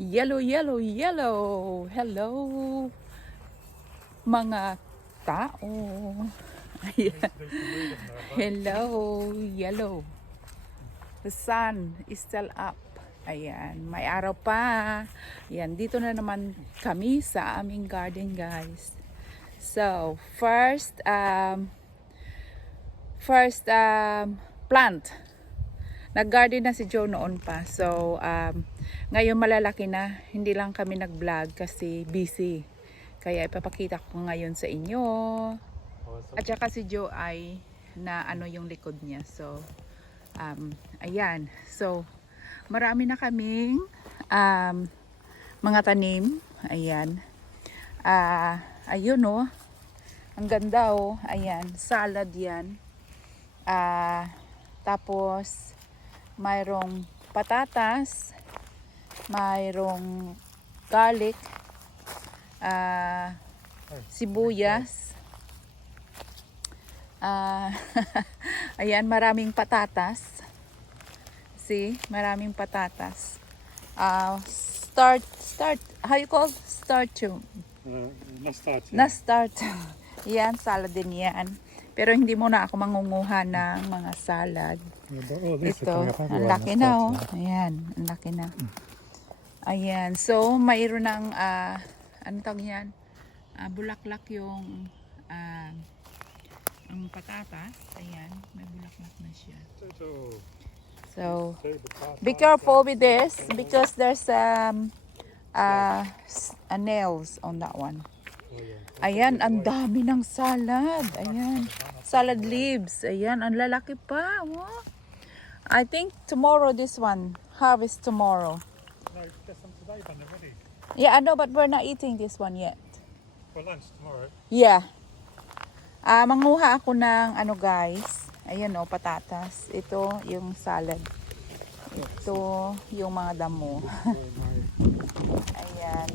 Yellow, yellow, yellow. Hello, mga tao. Ayan. Hello, yellow. The sun is still up. Ayan, may araw pa. Ayan, dito na naman kami sa aming garden, guys. So, plant. Nag-garden na si Joe noon pa. So, ngayon malalaki na. Hindi lang kami nag-vlog kasi busy. Kaya ipapakita ko ngayon sa inyo. At saka si Joe ay na ano yung likod niya. So, ayan. So, marami na kaming mga tanim. Ayan. Ayun oh. Ang ganda oh. Ayan. Salad yan. Tapos, mayroong patatas, mayroong garlic, sibuyas, ayan, maraming patatas. See, maraming patatas. How you call starch? Na-start. Yan, salad din yan. Pero hindi muna ako mangunguha ng mga salad. Ito, ang laki na oh. Ayan, ang laki na. Ayan, so mayroon ng, ano tawag yan? Bulaklak yung ang patatas. Ayan, may bulaklak na siya. So, be careful with this because there's nails on that one. Ayan, ang dami ng salad. Ayan, salad leaves. Ayan, ang lalaki pa. Wow. I think tomorrow this one, harvest tomorrow. No, get some today when they're ready. Yeah, I know, but we're not eating this one yet. For lunch tomorrow. Yeah. Manguha ako ng ano guys. Ayan oh, patatas. Ito yung salad. Ito yung mga damo. Ayan.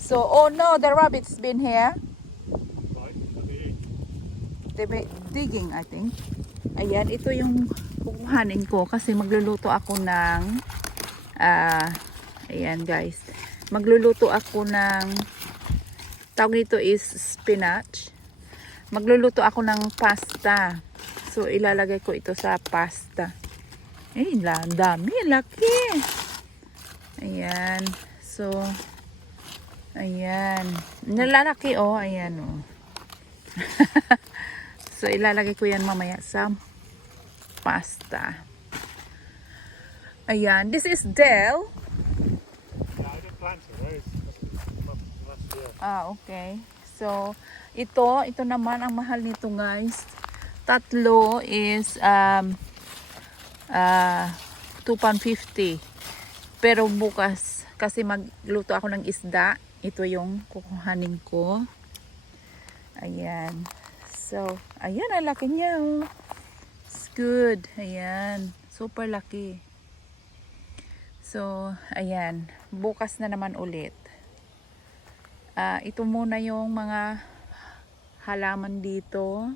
So, oh no, the rabbit's been here. They've been digging, I think. Ayan, ito yung kukuhanin ko kasi magluluto ako ng ayan guys. Magluluto ako ng tawag nito is spinach. Magluluto ako ng pasta. So, ilalagay ko ito sa pasta. Eh, dami, laki. Ayan. So, ayan. Nalalaki oh, ayan oh. So, ilalagay ko yan mamaya sa pasta. Ayan. This is Del. Yeah, I didn't plant it, last year. Okay. So, ito naman ang mahal nito guys. Tatlo is £2.50. Pero bukas, kasi magluto ako ng isda, ito yung kukuhanin ko. Ayan. So, ayan, ang laki niya. Oh. It's good. Ayan. Super laki. So, ayan. Bukas na naman ulit. Ito muna yung mga halaman dito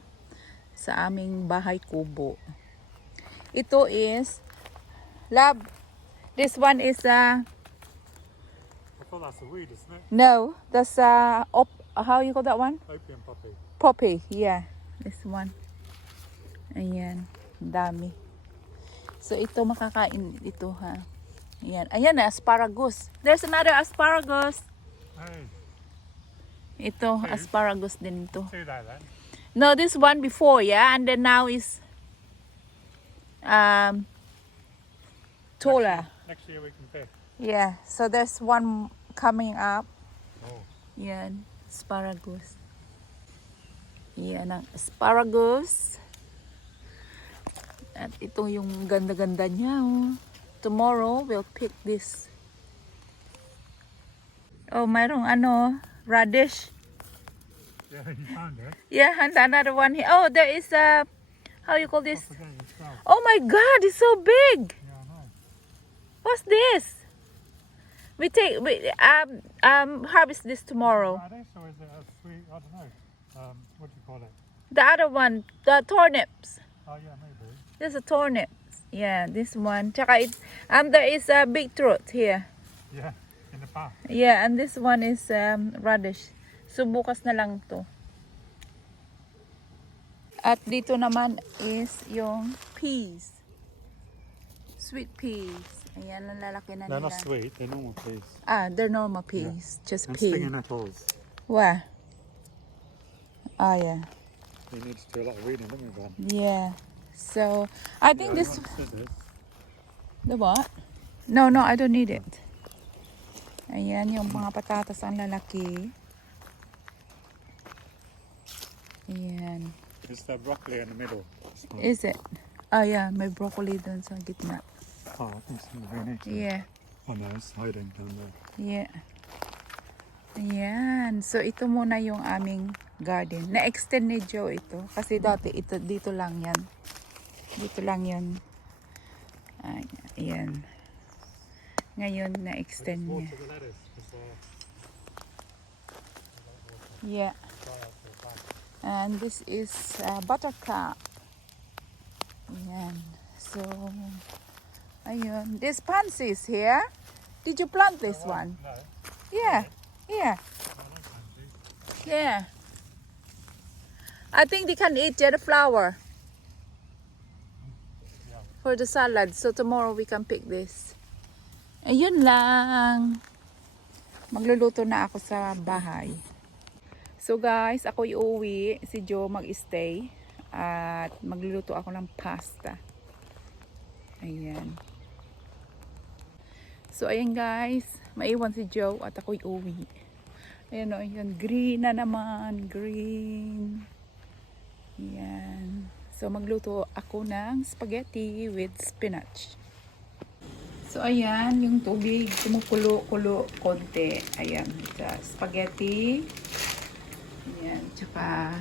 sa aming bahay kubo. Ito is, love, this one is I thought that's a weed, isn't it? no, that's how you call that one? Opium poppy. Poppy, yeah. This one. Ayan. Dami. So, ito makakain ito, ha. Ayan. Ayan na, asparagus. There's another asparagus. Hey, Ito, asparagus din ito. do that then. No, this one before, yeah. And then now is taller. Next year we can pick. Yeah. So, there's one coming up. Oh. Yan. Asparagus. Yan ang asparagus. At ito yung ganda-ganda niya. Oh. Tomorrow, we'll pick this. Oh, mayroong ano, radish. Yeah, you found it. Yeah, and another one here. Oh, there is a, how you call this? Forget yourself. Oh my God, it's so big. Yeah, I know. What's this? We harvest this tomorrow. Radish or is it a sweet? I don't know. What do you call it? The other one, the turnips. Oh yeah, maybe. There's a turnips. Yeah, this one. Tsaka there is a beetroot here. Yeah, in in the past. Yeah, and this one is radish. So bukas na lang to. At dito naman is yung peas. Sweet peas. Ayan, ang lalaki na They're nila. not sweet, they're normal peas. Ah, they're normal peas. Just And pea. stinging apples. Where? Ah, yeah. You need to do a lot of reading, don't you, Ben? Yeah. So, I think Yeah, this... I said this. The what? No, I don't need it. Ayan, yung mga patatas ang lalaki. Ayan. Is there broccoli in the middle? It's not. Is it? Oh, yeah. May broccoli dun sa gitna. Oh, I think it's very neat. Yeah. Oh no, it's hiding down there. Yeah. Ayan. So, ito muna yung aming garden. Na-extend ni Joe ito. Kasi dati, ito, dito lang yan. Dito lang yun. Ayan. Ngayon, na-extend niya. Water the lettuce. Yeah. And this is buttercup. Ayan. So, ayun. This pansies here. Did you plant this one? No. Yeah. Yeah. Yeah. I think they can eat the flower for the salad. So tomorrow we can pick this. Ayun lang. Magluluto na ako sa bahay. So guys, ako'y uuwi. Si Joe mag-stay. At magluluto ako ng pasta. Ayan. So ayan guys. Maiwan si Joe at ako'y uwi. Ayan o, ayan. Green na naman. Green. Ayan. So magluto ako ng spaghetti with spinach. So ayan, yung tubig kumukulo-kulo konti. Ayan, sa spaghetti. Ayan, tsaka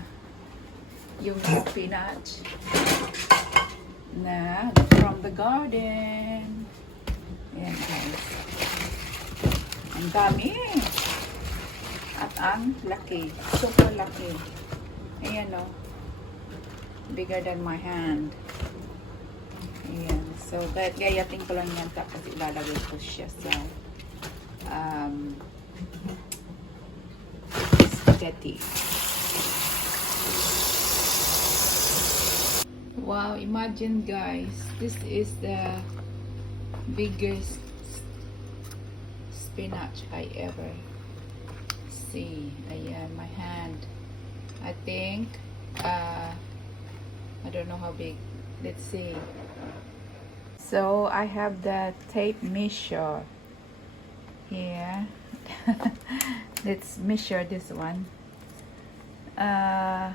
yung spinach na from the garden. Ayan guys. Ang dami. At ang laki. Super laki. Ayan o. Bigger than my hand. Ayan. So, gayating ko lang yan tapos ilalagay ko siya sa spaghetti. Wow, imagine guys, this is the biggest spinach I ever see. Ayan, my hand. I think, I don't know how big. Let's see. So I have the tape measure here. Let's measure this one. Oh,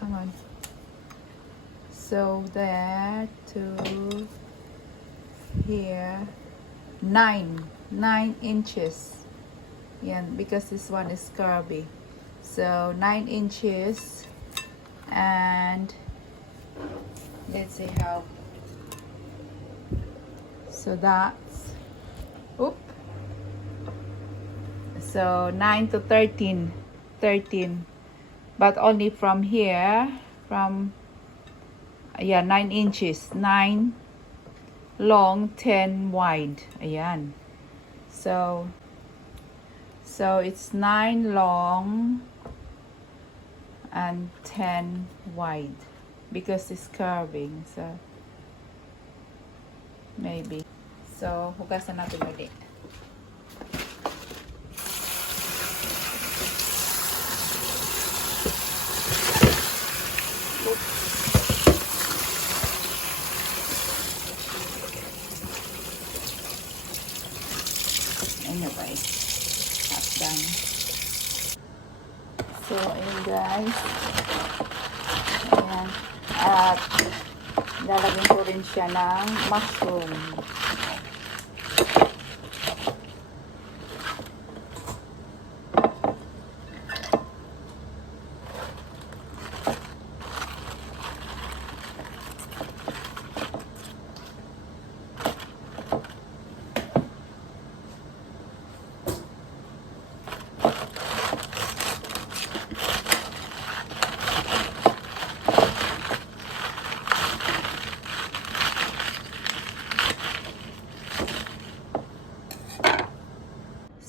hang on. So that to here 9 inches. Yeah, because this one is curvy. So 9 inches. And let's see how. So that's, oop. So 9 to 13, but only from here, from, yeah, 9 inches, 9 long, 10 wide. Ayan. So it's 9 long and 10 wide because it's curving. So maybe. So hugasan natin ulit. Anyway, that's done. So, ayun guys. Ayan. At lalagyan ko rin siya ng mushroom.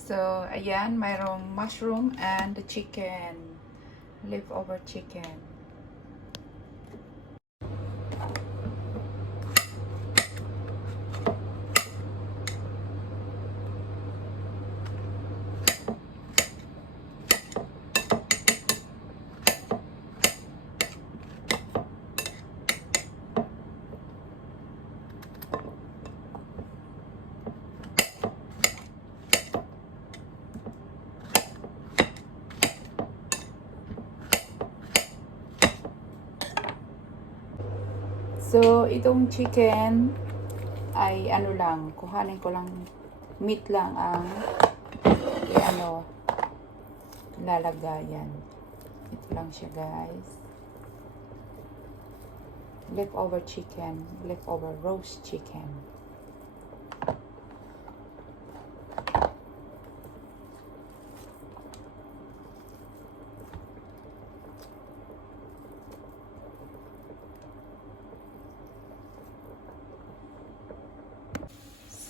So, ayan, mayroong mushroom and the chicken. Leftover chicken. So, itong chicken ay ano lang, kuhanin ko lang, meat lang ang lalagayan. Ito lang siya, guys. Leftover chicken, leftover roast chicken.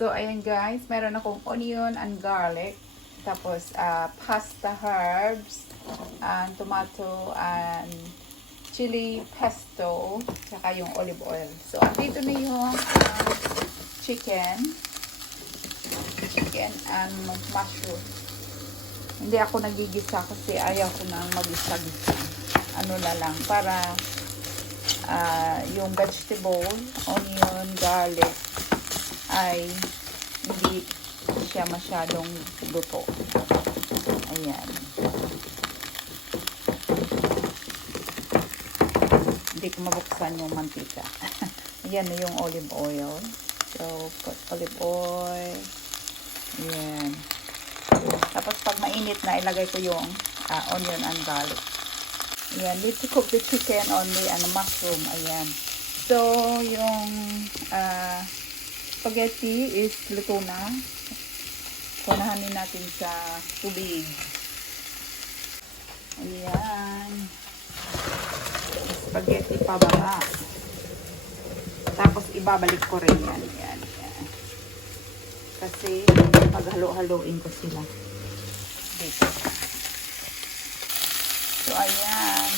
So, ayan guys, meron akong onion and garlic. Tapos, pasta herbs, and tomato, and chili pesto, tsaka yung olive oil. So, andito na yung chicken and mushroom. Hindi ako nagigisa kasi ayaw ko nang mag-isa-gisa. Ano na lang, para yung vegetable, onion, garlic, ay hindi siya masyadong luto. Ayan. Hindi ko mabuksan yung mantika. Ayan na yung olive oil. So, put olive oil. Ayan. Tapos pag mainit na, ilagay ko yung onion and garlic. Ayan. Need to cook the chicken on the mushroom. Ayan. So, yung spaghetti is luto na. Kunahanin natin sa tubig. Ayan. Spaghetti pababa. Tapos ibabalik ko rin yan. Ayan. Kasi paghalo-haloin ko sila. Dito. So, ayan.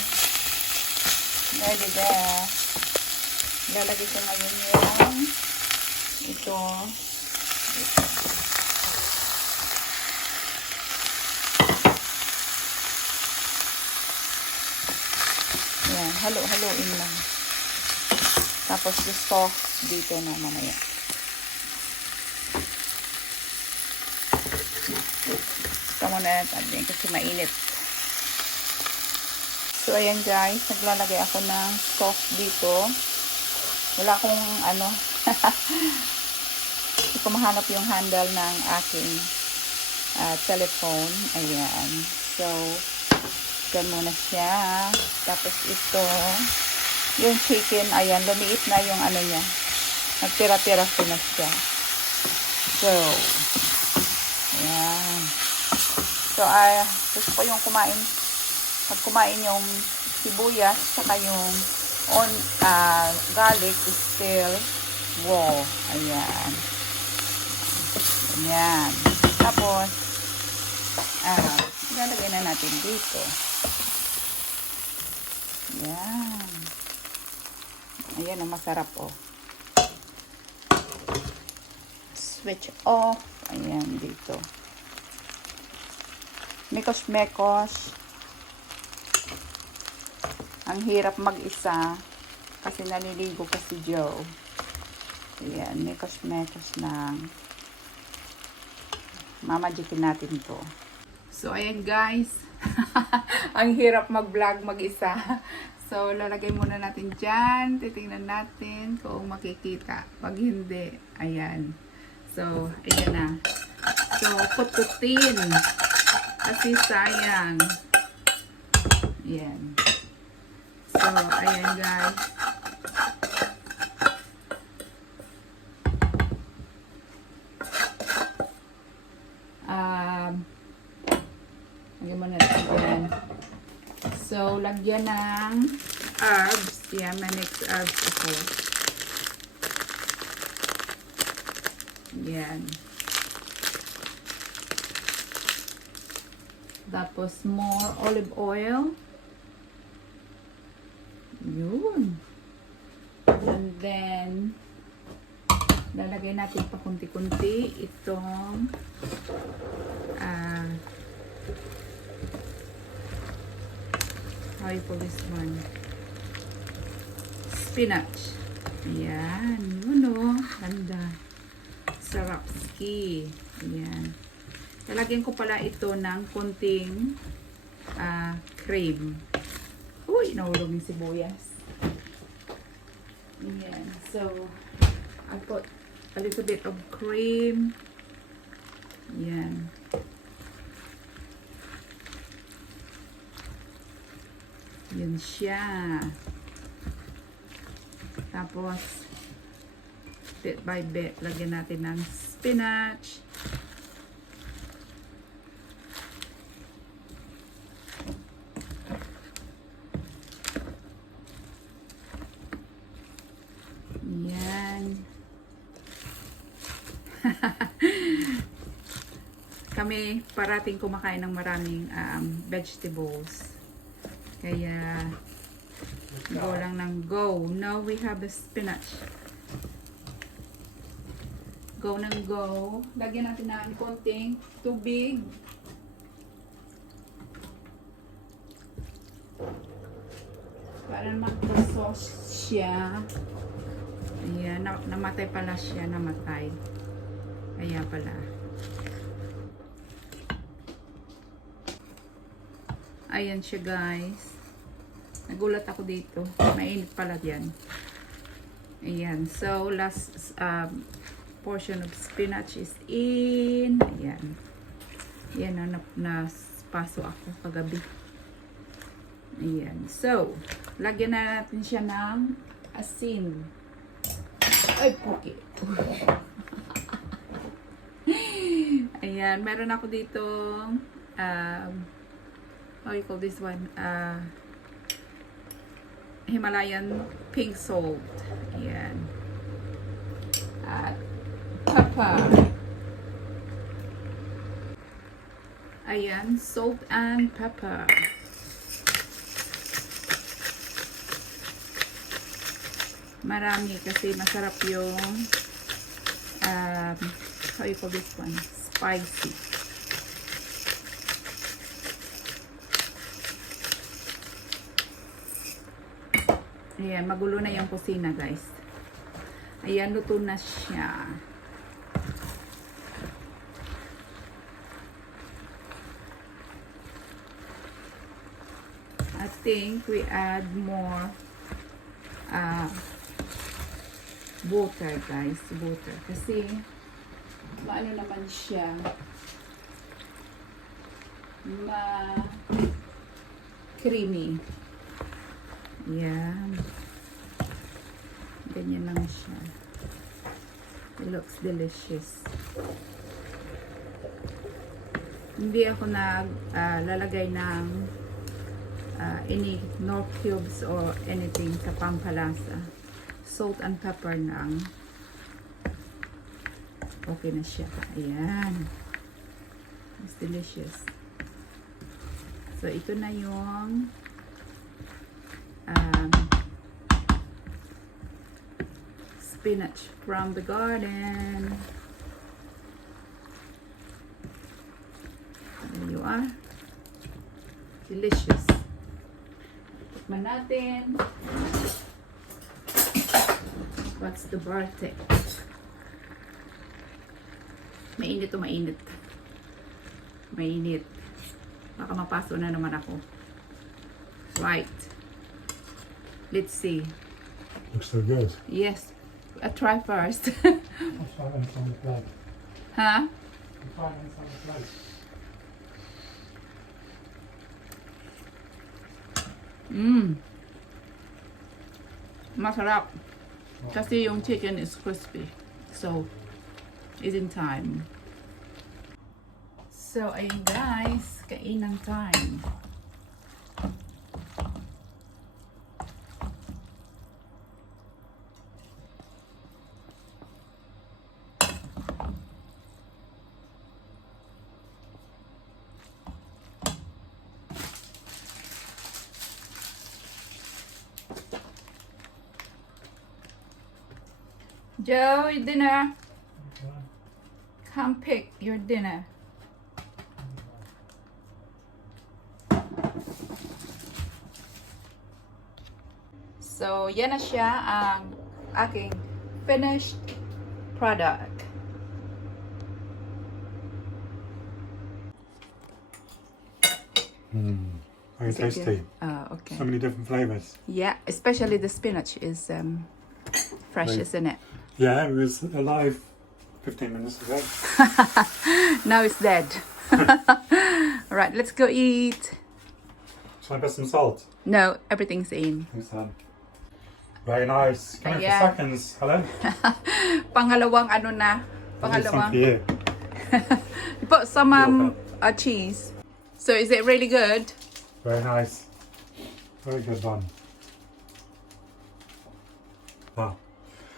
Ready there. Lalagay ko ngayon yung ito. Yan, halo-haloin lang. Tapos the sauce dito na mamaya. Ito muna natin kasi mainit. So, ayan guys, naglalagay ako ng sauce dito. Wala akong hindi ko mahanap yung handle ng aking telephone. Ayan. So, dyan muna siya. Tapos ito, yung chicken, ayan, lumiit na yung ano niya. Nagtira-tira na siya. So, ayan. So, gusto ko yung kumain. Pag kumain yung sibuyas, saka yung garlic is still raw. Ayan. Ayan. Tapos, ilalagay na natin dito. Ayan. Ayan ang masarap, oh. Switch off. Ayan, dito. Mekos-mekos. Ang hirap mag-isa kasi naliligo pa si Joe. Ayan, mekos-mekos lang. Mamajikin natin to. So, ayan guys. Ang hirap mag-vlog mag-isa. So, lalagay muna natin dyan. Titingnan natin kung makikita. Pag hindi, ayan. So, ayan na. So, pututin. Kasi sayang. Ayan. So, ayan guys. Lagyan mo na natin yan. So, lagyan ng herbs. Yan, may mixed herbs ako. Yan. Tapos more olive oil. Yun. And then, lalagay natin pa kunti-kunti itong how you call this one? Spinach. Ayan. Yun o. Ganda. Sarap ski. Ayan. Lalagyan ko pala ito ng kunting cream. Uy, nahulog yung sibuyas. Ayan. So, I put a little bit of cream. Ayan. Yun siya. Tapos, bit by bit, lagyan natin ng spinach. Yan. Kami parating kumakain ng maraming vegetables. Kaya, go lang ng go. Now we have the spinach. Go ng go. Lagyan natin ng konting tubig. Para mag-sauce siya. Ayan, namatay pala siya. Namatay. Kaya pala. Ayan siya, guys. Nagulat ako dito. Mainit pala yan. Ayan. So, last portion of spinach is in. Ayan. Ayan na napaso ako kagabi. Ayan. So, lagyan na natin siya ng asin. Ay, puki. Ayan. Meron ako dito how you call this one? Himalayan pink salt. Ayan. At pepper. Ayan, salt and pepper. Marami kasi masarap yung how you call this one? Spicy. Ayan, magulo na yung kusina, guys. Ayan, luto na siya. I think we add more butter, guys. Butter. Kasi, maano naman siya. Creamy. Yan. Ganyan lang siya. It looks delicious. Hindi ako lalagay ng any nor cubes or anything sa pampalasa. Salt and pepper lang. Okay na siya. Ayan. It's delicious. So, ito na yung spinach from the garden. There you are. Delicious. Tikman natin. What's the birthday? Mainit o mainit. Mainit. Baka mapaso na naman ako. Right. Let's see. Looks so good. Yes. Try first. I'll try and it's on the plate. Huh? I'll try and it's on the plate. Masarap. Kasi yung chicken is crispy. So, it's in time. So, ayun guys. Kainang time. Joe, your dinner. Come pick your dinner. So, yan na siya ang aking finished product. Very Is it tasty. good? Oh, okay. So many different flavours. Yeah, especially the spinach is fresh, Right. isn't it? Yeah, it was alive 15 minutes ago. Now it's dead. All right, let's go eat. Shall I put some salt? No, everything's in. Thanks, Sam. Very nice. Come in Yeah. for seconds. Hello. Pangalawang ano na? I'll do some Pangalawang. for you. You put some Your cheese. So is it really good? Very nice. Very good one. Wow.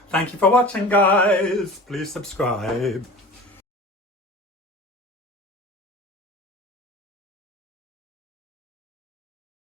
Thank you for watching, guys. Please subscribe.